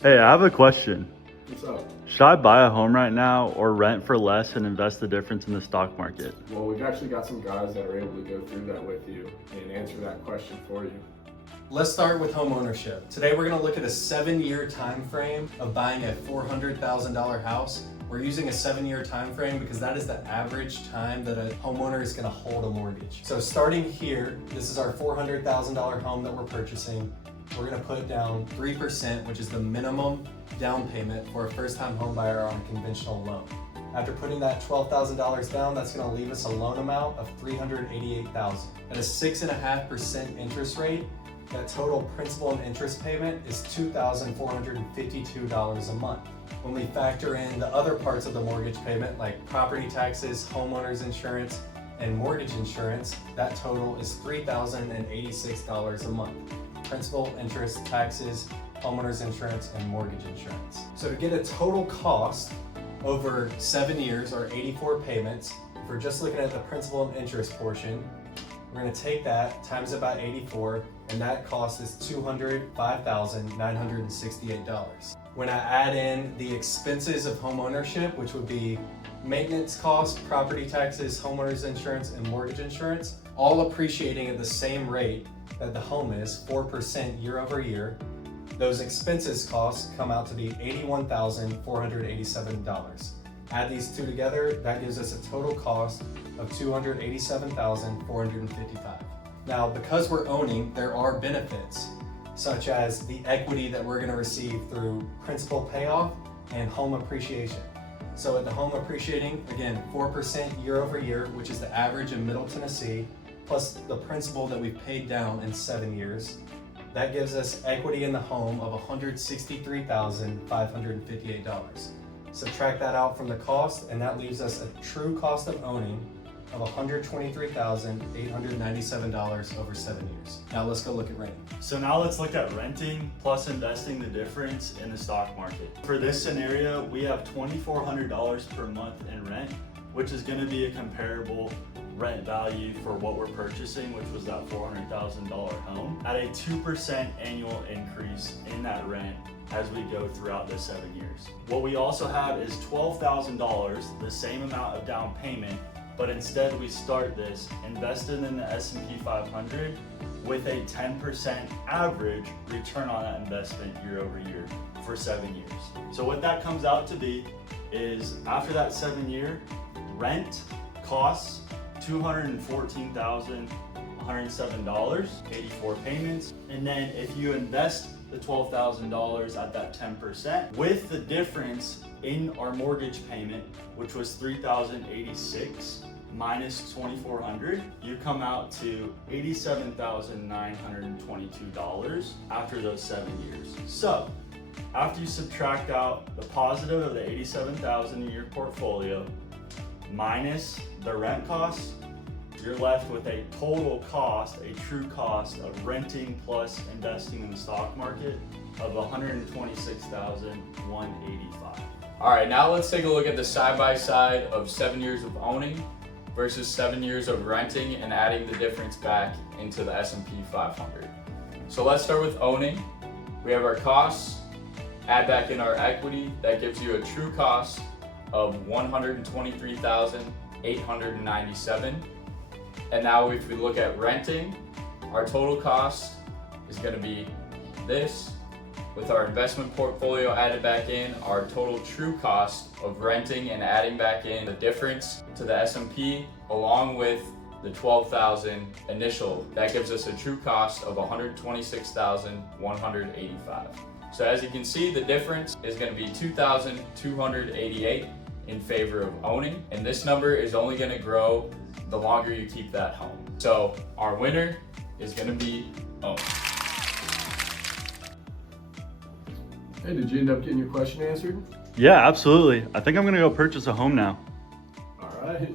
Hey, I have a question. What's up? Should I buy a home right now or rent for less and invest the difference in the stock market? Well, we've actually got some guys that are able to go through that with you and answer that question for you. Let's start with homeownership. Today we're going to look at a 7-year time frame of buying a $400,000 house. We're using a 7-year time frame because that is the average time that a homeowner is going to hold a mortgage. So starting here, this is our $400,000 home that we're purchasing. We're going to put down 3%, which is the minimum down payment for a first-time home buyer on a conventional loan. After putting that $12,000 down, that's going to leave us a loan amount of $388,000. At a 6.5% interest rate, that total principal and interest payment is $2,452 a month. When we factor in the other parts of the mortgage payment, like property taxes, homeowners insurance, and mortgage insurance, that total is $3,086 a month. Principal, interest, taxes, homeowners insurance, and mortgage insurance. So to get a total cost over 7 years or 84 payments, if we're just looking at the principal and interest portion, we're going to take that times about 84, and that cost is $205,968. When I add in the expenses of homeownership, which would be maintenance costs, property taxes, homeowners insurance, and mortgage insurance, all appreciating at the same rate that the home is, 4% year over year, those expenses costs come out to be $81,487. Add these two together, that gives us a total cost of $287,455. Now, because we're owning, there are benefits, such as the equity that we're going to receive through principal payoff and home appreciation. So at the home appreciating, again, 4% year over year, which is the average in Middle Tennessee, plus the principal that we've paid down in 7 years, that gives us equity in the home of $163,558. Subtract that out from the cost, and that leaves us a true cost of owning of $123,897 over 7 years. Now let's go look at renting. So now let's look at renting plus investing the difference in the stock market. For this scenario, we have $2,400 per month in rent, which is going to be a comparable rent value for what we're purchasing, which was that $400,000 home, at a 2% annual increase in that rent as we go throughout the 7 years. What we also have is $12,000, the same amount of down payment, but instead we start this invested in the S&P 500 with a 10% average return on that investment year over year for 7 years. So what that comes out to be is, after that 7 year, rent costs $214,107, 84 payments. And then if you invest the $12,000 at that 10%, with the difference in our mortgage payment, which was $3,086 minus $2,400, you come out to $87,922 after those 7 years. So after you subtract out the positive of the $87,000 in your portfolio minus the rent costs, you're left with a total cost, a true cost of renting plus investing in the stock market of $126,185. All right, now let's take a look at the side-by-side of 7 years of owning versus 7 years of renting and adding the difference back into the S&P 500. So let's start with owning. We have our costs, add back in our equity. That gives you a true cost of $123,897. And now if we look at renting, our total cost is going to be this. With our investment portfolio added back in, our total true cost of renting and adding back in the difference to the S&P along with the $12,000 initial, that gives us a true cost of $126,185. So as you can see, the difference is going to be $2,288 in favor of owning, and this number is only going to grow the longer you keep that home. So our winner is going to be own. Hey, did you end up getting your question answered? Yeah, absolutely. I think I'm gonna go purchase a home now. All right.